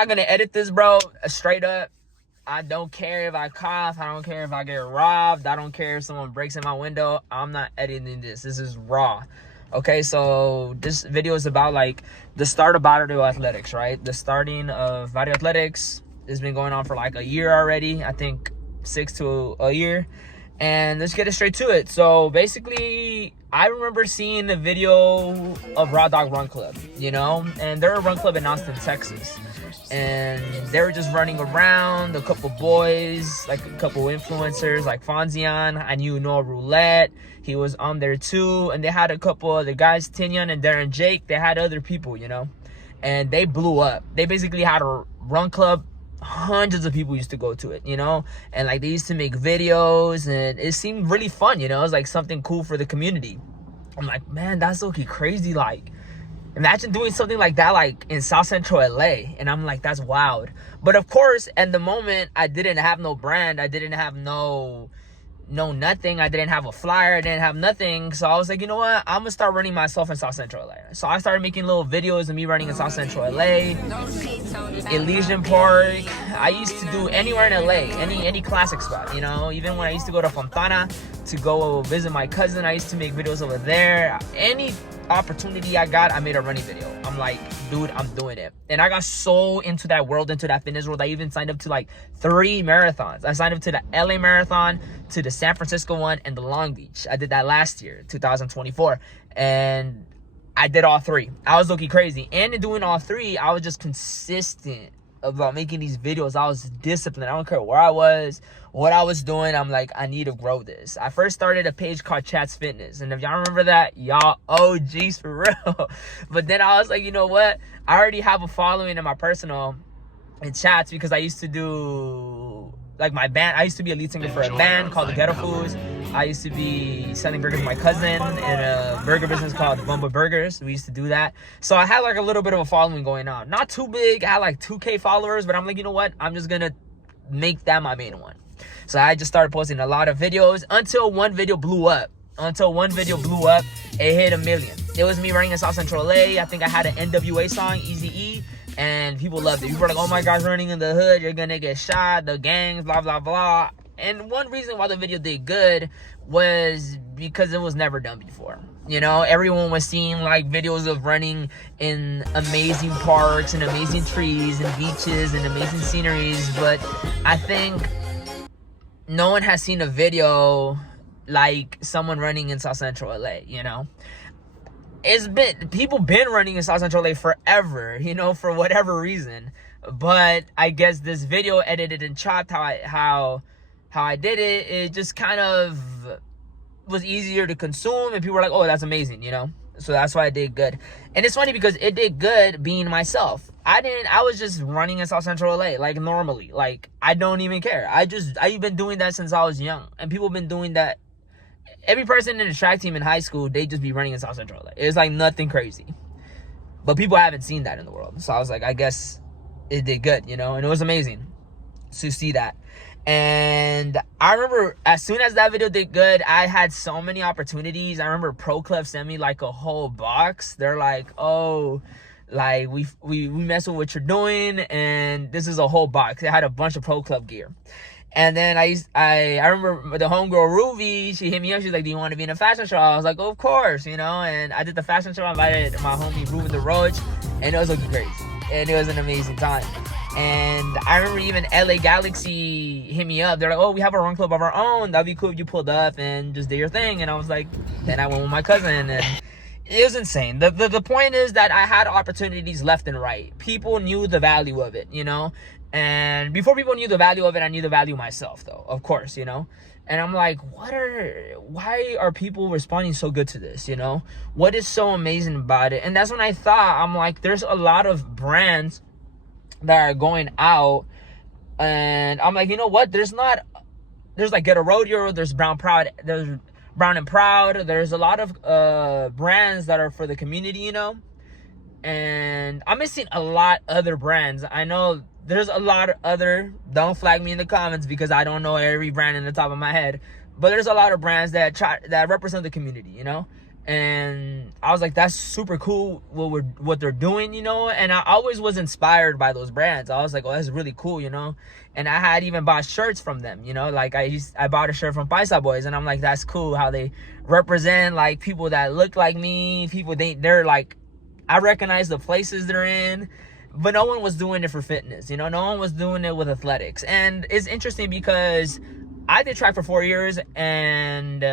not gonna edit this, bro. Straight up, I don't care if I cough. I don't care if I get robbed. I don't care if someone breaks in my window. I'm not editing this. This is raw. Okay, so this video is about like the start of Barrio Athletics, right? The starting of Barrio Athletics has been going on for like a year already. I think 6 to a year. And let's get it straight to it. So basically, I remember seeing the video of Raw Dog Run Club, you know, and they're a run club in Austin, Texas. And they were just running around, a couple boys, like a couple influencers, like Fonzian. I knew Noah Roulette, he was on there too. And they had a couple other guys, Tinyan and Darren Jake. They had other people, you know, and they blew up. They basically had a run club. Hundreds of people used to go to it, you know, and like they used to make videos, and it seemed really fun, you know. It was like something cool for the community. I'm like, man, that's okay, crazy. Like, imagine doing something like that, like in South Central LA. And I'm like, that's wild. But of course, at the moment, I didn't have no brand. I didn't have no nothing. I didn't have a flyer. I didn't have nothing. So I was like, you know what, I'm gonna start running myself in South Central LA. So I started making little videos of me running in South Central LA, Elysian Park. I used to do anywhere in LA, any classic spot, you know. Even when I used to go to Fontana to go visit my cousin, I used to make videos over there. Any opportunity I got, I made a running video. I'm like, dude, I'm doing it. And I got so into that world, into that fitness world, I even signed up to like 3 marathons. I signed up to the LA Marathon, to the San Francisco one, and the Long Beach. I did that last year, 2024. And I did all 3. I was looking crazy. And in doing all 3, I was just consistent about making these videos. I was disciplined. I don't care where I was, what I was doing. I'm like, I need to grow this. I first started a page called Chats Fitness, and if y'all remember that, y'all OGs for real. But then I was like, you know what, I already have a following in my personal in chats, because I used to do like my band. I used to be a lead singer for a band called the Ghetto Foods. I used to be selling burgers with my cousin in a burger business called Bumble Burgers. We used to do that. So I had like a little bit of a following going on. Not too big. I had like 2K followers, but I'm like, you know what? I'm just going to make that my main one. So I just started posting a lot of videos until one video blew up. It hit 1 million. It was me running in South Central LA. I think I had an NWA song, Eazy-E. And people loved it. People were like, oh my gosh, running in the hood, you're going to get shot, the gangs, blah, blah, blah. And one reason why the video did good was because it was never done before. You know, everyone was seeing like videos of running in amazing parks and amazing trees and beaches and amazing sceneries. But I think no one has seen a video like someone running in South Central LA, you know. People been running in South Central LA forever, you know, for whatever reason. But I guess this video edited and chopped how I did it, it just kind of was easier to consume, and people were like, oh, that's amazing, you know. So that's why I did good. And it's funny because it did good being myself. I was just running in South Central LA like normally. Like, I don't even care. I've been doing that since I was young, and people have been doing that. Every person in the track team in high school, they just be running in South Central LA. It's like nothing crazy. But people haven't seen that in the world. So I was like, I guess it did good, you know. And it was amazing to see that. And I remember as soon as that video did good, I had so many opportunities. I remember Pro Club sent me like a whole box. They're like, oh, like we mess with what you're doing, and this is a whole box. It had a bunch of Pro Club gear. And then I remember the homegirl Ruby, she hit me up. She's like, do you want to be in a fashion show? I was like, oh, of course, you know. And I did the fashion show. I invited my homie Ruben the Roach, and it was looking crazy. And it was an amazing time. And I remember even LA Galaxy hit me up. They're like, oh, we have a run club of our own. That'd be cool if you pulled up and just did your thing. And I was like, then I went with my cousin, and it was insane. The point is that I had opportunities left and right. People knew the value of it, you know. And before people knew the value of it, I knew the value myself, though, of course, you know. And I'm like, why are people responding so good to this, you know? What is so amazing about it? And that's when I thought, I'm like, there's a lot of brands that are going out, and I'm like, you know what? There's like Get a Rodeo, there's Brown and Proud. There's a lot of brands that are for the community, you know. And I'm missing a lot other brands. I know there's a lot of other, don't flag me in the comments because I don't know every brand in the top of my head, but there's a lot of brands that represent the community, you know. And I was like, that's super cool what they're doing, you know. And I always was inspired by those brands. I was like, oh, that's really cool, you know. And I had even bought shirts from them, you know. Like I bought a shirt from Paisa Boys, and I'm like, that's cool how they represent like people that look like me, people they're like, I recognize the places they're in. But no one was doing it for fitness, you know. No one was doing it with athletics. And it's interesting because I did track for 4 years, and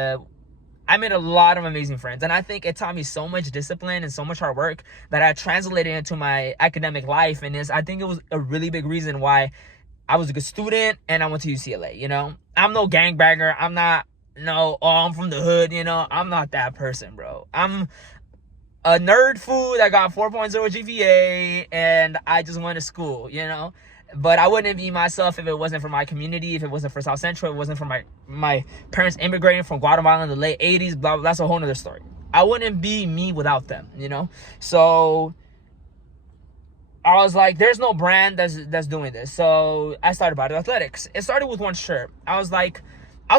I made a lot of amazing friends. And I think it taught me so much discipline and so much hard work that I translated into my academic life. And I think it was a really big reason why I was a good student and I went to UCLA, you know. I'm no gangbanger. I'm not, no, oh, I'm from the hood, you know. I'm not that person, bro. I'm a nerd fool that got 4.0 GPA, and I just went to school, you know. But I wouldn't be myself if it wasn't for my community, if it wasn't for South Central, if it wasn't for my parents immigrating from Guatemala in the late 80s, blah, blah, that's a whole nother story. I wouldn't be me without them, you know. So I was like, there's no brand that's doing this. So I started Barrio Athletics. It started with one shirt. I was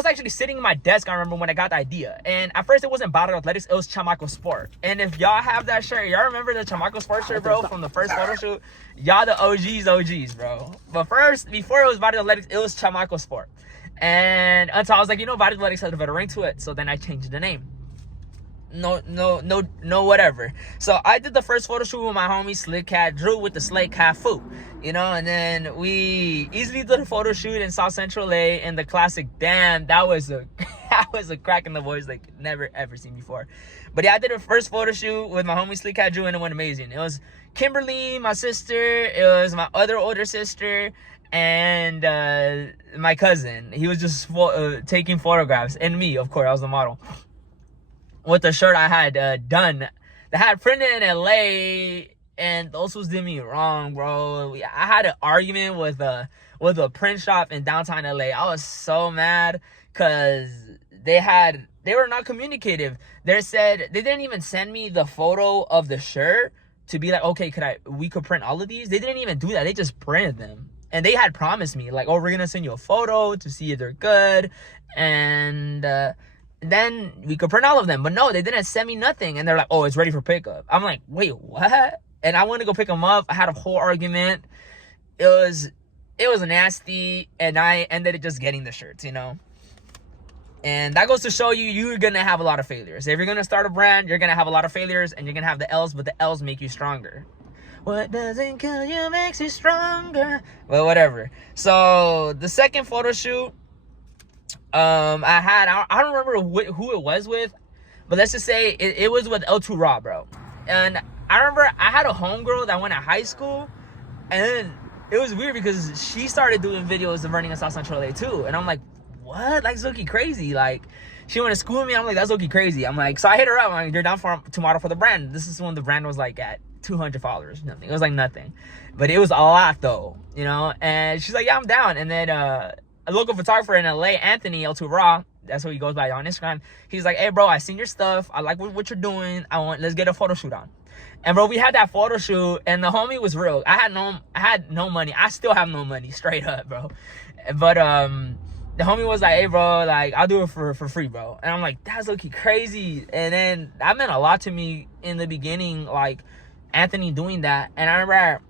actually sitting at my desk, I remember, when I got the idea. And at first, it wasn't Barrio Athletics, it was Chamaco Sport. And if y'all have that shirt, y'all remember the Chamaco Sport shirt, bro, from the first photo shoot? Y'all the OGs, bro. But first, before it was Barrio Athletics, it was Chamaco Sport. And until I was like, you know, Barrio Athletics had a better ring to it. So then I changed the name. No, whatever. So I did the first photo shoot with my homie Slick Cat Drew with the Slay Cat Foo, you know. And then we easily did a photo shoot in South Central A in the classic. Damn, that was a crack in the voice like never ever seen before. But yeah, I did a first photo shoot with my homie Slick Cat Drew, and it went amazing. It was Kimberly, my sister, it was my other older sister, and my cousin. He was just taking photographs, and me, of course, I was the model, with the shirt I had done. That had printed in LA, and those who did me wrong, bro. I had an argument with a print shop in downtown LA. I was so mad because they were not communicative. They said they didn't even send me the photo of the shirt to be like, okay, we could print all of these. They didn't even do that. They just printed them. And they had promised me like, oh, we're gonna send you a photo to see if they're good, and then we could print all of them. But no, they didn't send me nothing. And they're like, oh, it's ready for pickup. I'm like, wait, what? And I went to go pick them up. I had a whole argument. It was nasty, and I ended up just getting the shirts, you know. And that goes to show you, you're gonna have a lot of failures. If you're gonna start a brand, you're gonna have a lot of failures, and you're gonna have the L's, but the L's make you stronger. What doesn't kill you makes you stronger. Well, whatever. So the second photo shoot, I don't remember who it was with, but let's just say it was with L2 Raw, bro. And I remember I had a homegirl that went to high school, and then it was weird because she started doing videos of running in South Central LA too. And I'm like, what? Like, that's looking crazy. Like, she went to school with me. I'm like, that's looking crazy. I'm like, so I hit her up. I'm like, you're down to model for the brand. This is when the brand was like at 200 followers. Nothing. It was like nothing. But it was a lot though, you know? And she's like, yeah, I'm down. And then a local photographer in LA, Anthony L2 Raw, that's what he goes by on Instagram. He's like, hey bro, I seen your stuff. I like what you're doing. Let's get a photo shoot on. And bro, we had that photo shoot, and the homie was real. I had no money. I still have no money, straight up, bro. But the homie was like, hey bro, like, I'll do it for free, bro. And I'm like, that's looking crazy. And then that meant a lot to me in the beginning, like Anthony doing that. And I remember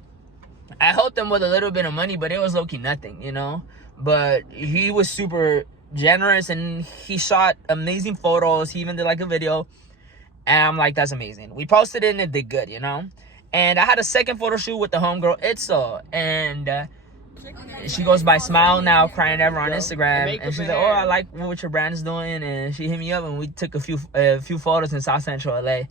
I helped him with a little bit of money, but it was low-key nothing, you know. But he was super generous, and he shot amazing photos. He even did like a video, and I'm like, that's amazing. We posted it and it did good, you know. And I had a second photo shoot with the homegirl Itzo, and she goes by Smile Now Crying Ever on Instagram, and she's like, oh, I like what your brand is doing. And she hit me up, and we took a few photos in South Central LA,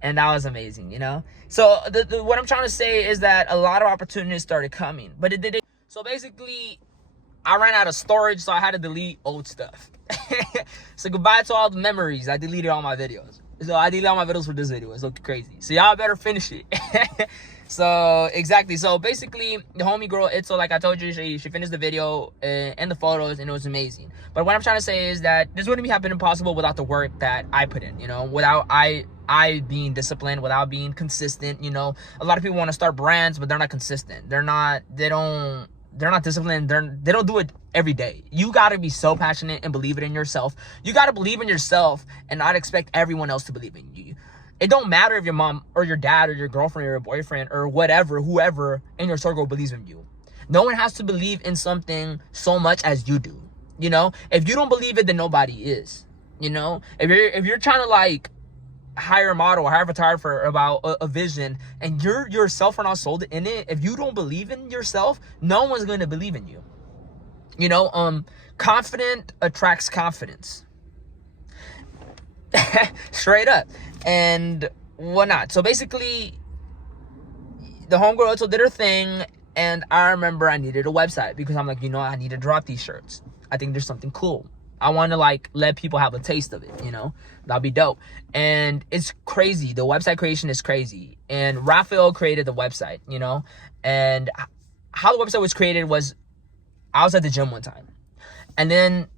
and that was amazing, you know. So what I'm trying to say is that a lot of opportunities started coming, but it didn't. So basically, I ran out of storage, so I had to delete old stuff. So goodbye to all the memories. I deleted all my videos. So I deleted all my videos for this video. It's looking crazy. So y'all better finish it. So exactly. So basically, the homie girl, Itzo, like I told you, she finished the video and the photos, and it was amazing. But what I'm trying to say is that this wouldn't be happening possible without the work that I put in, you know, without I being disciplined, without being consistent, you know. A lot of people want to start brands, but they're not consistent. They don't they're not disciplined. They don't do it every day. You got to be so passionate and believe it in yourself. You got to believe in yourself and not expect everyone else to believe in you. It don't matter if your mom or your dad or your girlfriend or your boyfriend or whatever, whoever in your circle believes in you. No one has to believe in something so much as you do. You know, if you don't believe it, then nobody is. You know, if you're trying to like hire a model or hire a photographer about a vision and you're yourself are not sold in it, if you don't believe in yourself, no one's going to believe in you. You know, confident attracts confidence. Straight up. And whatnot. So basically, the homegirl also did her thing, and I remember I needed a website because I'm like, you know, I need to drop these shirts. I think there's something cool. I want to like let people have a taste of it, you know. That'd be dope. And it's crazy. The website creation is crazy. And Raphael created the website, you know. And how the website was created was, I was at the gym one time, and then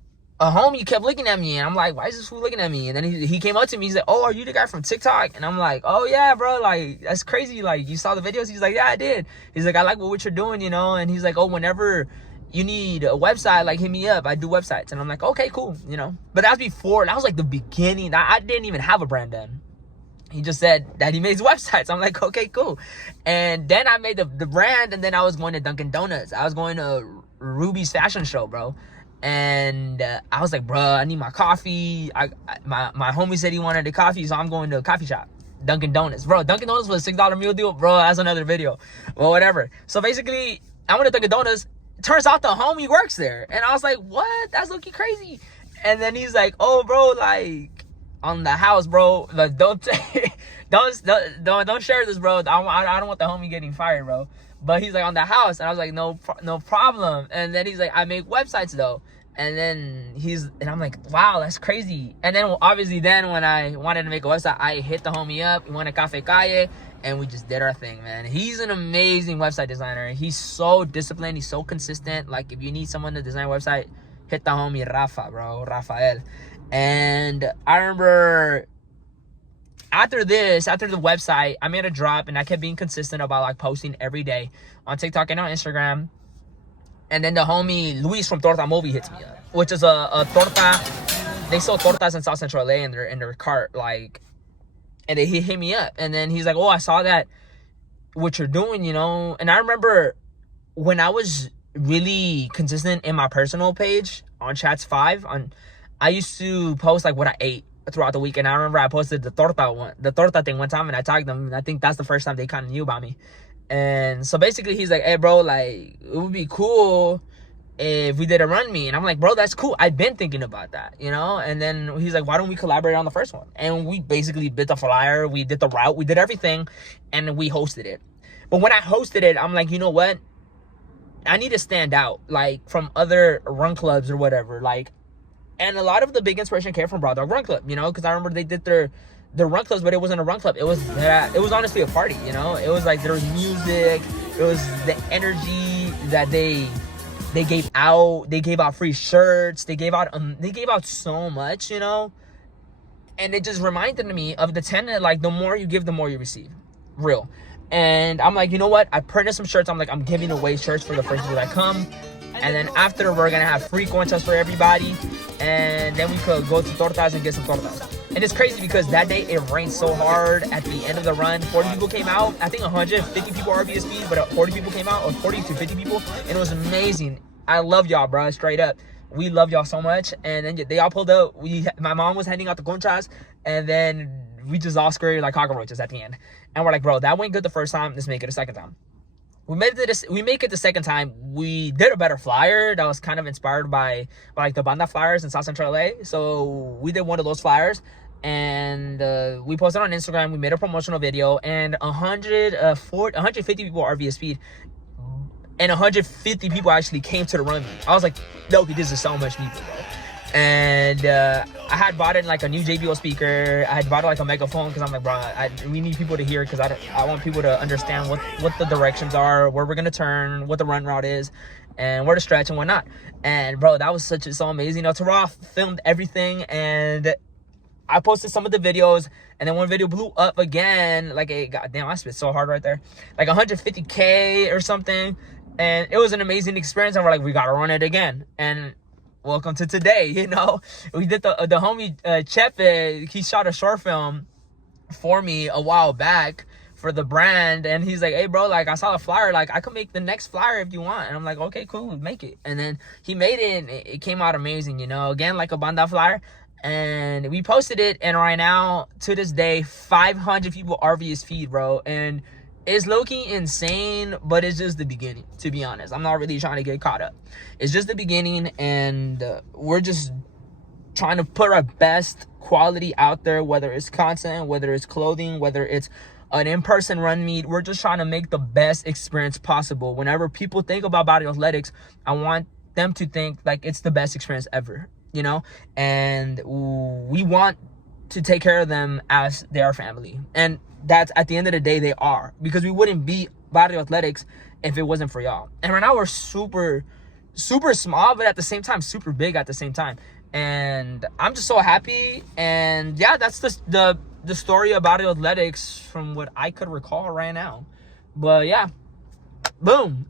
a homie kept looking at me, and I'm like, why is this fool looking at me? And then he came up to me, he's like, oh, are you the guy from TikTok? And I'm like, oh yeah, bro, like that's crazy. Like, you saw the videos? He's like, yeah, I did. He's like, I like what you're doing, you know. And he's like, oh, whenever you need a website, like hit me up, I do websites. And I'm like, okay, cool, you know. But that was like the beginning. I didn't even have a brand then. He just said that he makes websites. I'm like, okay, cool. And then I made the brand, and then I was going to Dunkin' Donuts. I was going to Ruby's fashion show, bro. And I was like, bro, I need my coffee. My homie said he wanted a coffee, so I'm going to a coffee shop. Dunkin' Donuts. Bro, Dunkin' Donuts was a $6 meal deal. Bro, that's another video. Well, whatever. So basically, I went to Dunkin' Donuts. Turns out the homie works there. And I was like, what? That's looking crazy. And then he's like, oh, bro, like, on the house, bro. Like, don't share this, bro. I don't want the homie getting fired, bro. But he's like, on the house. And I was like, no problem. And then he's like, I make websites, though. And then I'm like, wow, that's crazy. And then obviously then when I wanted to make a website, I hit the homie up. We went to Cafe Calle, and we just did our thing, man. He's an amazing website designer. He's so disciplined. He's so consistent. Like, if you need someone to design a website, hit the homie Rafa, bro. Rafael. And I remember after the website, I made a drop, and I kept being consistent about like posting every day on TikTok and on Instagram. And then the homie Luis from Torta Movie hits me up, which is a torta. They sell tortas in South Central LA in their cart, like, and he hit me up. And then he's like, oh, I saw that, what you're doing, you know. And I remember when I was really consistent in my personal page on Chats 5, I used to post like what I ate throughout the week. And I remember I posted the torta thing one time, and I tagged them. And I think that's the first time they kind of knew about me. And so basically he's like, hey, bro, like, it would be cool if we did a run me. And I'm like, bro, that's cool. I've been thinking about that, you know. And then he's like, why don't we collaborate on the first one? And we basically bit the flyer, we did the route, we did everything, and we hosted it. But when I hosted it, I'm like, you know what, I need to stand out, like, from other run clubs or whatever. Like, and a lot of the big inspiration came from Broad Dog Run Club, you know, because I remember they did their run clubs, but it wasn't a run club. It was honestly a party, you know. It was like there was music, it was the energy that they gave out. They gave out free shirts, they gave out so much, you know. And it just reminded me of the tenet, like, the more you give, the more you receive. Real. And I'm like, you know what, I printed some shirts. I'm like, I'm giving away shirts for the first people that come. And then after, we're gonna have free contests for everybody, and then we could go to Tortas and get some tortas. And it's crazy because that day it rained so hard at the end of the run. 40 people came out. I think 150 people RVSP'd, but 40 people came out, or 40 to 50 people, and it was amazing. I love y'all, bro. Straight up, we love y'all so much. And then they all pulled up. My mom was handing out the conchas, and then we just all scurried like cockroaches at the end. And we're like, bro, that went good the first time. Let's make it a second time. We make it the second time. We did a better flyer that was kind of inspired by like the Banda flyers in South Central LA. So we did one of those flyers, and we posted on Instagram. We made a promotional video, and 150 people RVSP'd, and 150 people actually came to the run. I was like, no, this is so much people, bro. And I had bought it like a new JBL speaker. I had bought it like a megaphone because I'm like, bro, we need people to hear, because I want people to understand what the directions are, where we're gonna turn, what the run route is, and where to stretch and whatnot. And bro, that was so amazing. You know, Tara filmed everything, and I posted some of the videos, and then one video blew up again. Like, goddamn, I spit so hard right there, like 150K or something. And it was an amazing experience, and we're like, we gotta run it again. And welcome to today. You know, we did the homie Chepe, he shot a short film for me a while back for the brand, and he's like, hey bro, like I saw a flyer, like I could make the next flyer if you want. And I'm like, okay, cool, make it. And then he made it, and it came out amazing, you know, again, like a banda flyer. And we posted it, and right now to this day 500 people RV his feed, bro. And it's low-key insane, but it's just the beginning, to be honest. I'm not really trying to get caught up. It's just the beginning, and we're just trying to put our best quality out there, whether it's content, whether it's clothing, whether it's an in-person run meet. We're just trying to make the best experience possible. Whenever people think about Barrio Athletics, I want them to think like it's the best experience ever, you know? And we want to take care of them as their family. And that's, at the end of the day, they are. Because we wouldn't be Barrio Athletics if it wasn't for y'all. And right now we're super small, but at the same time super big at the same time. And I'm just so happy. And yeah, that's the story of Barrio Athletics from what I could recall right now. But yeah, boom.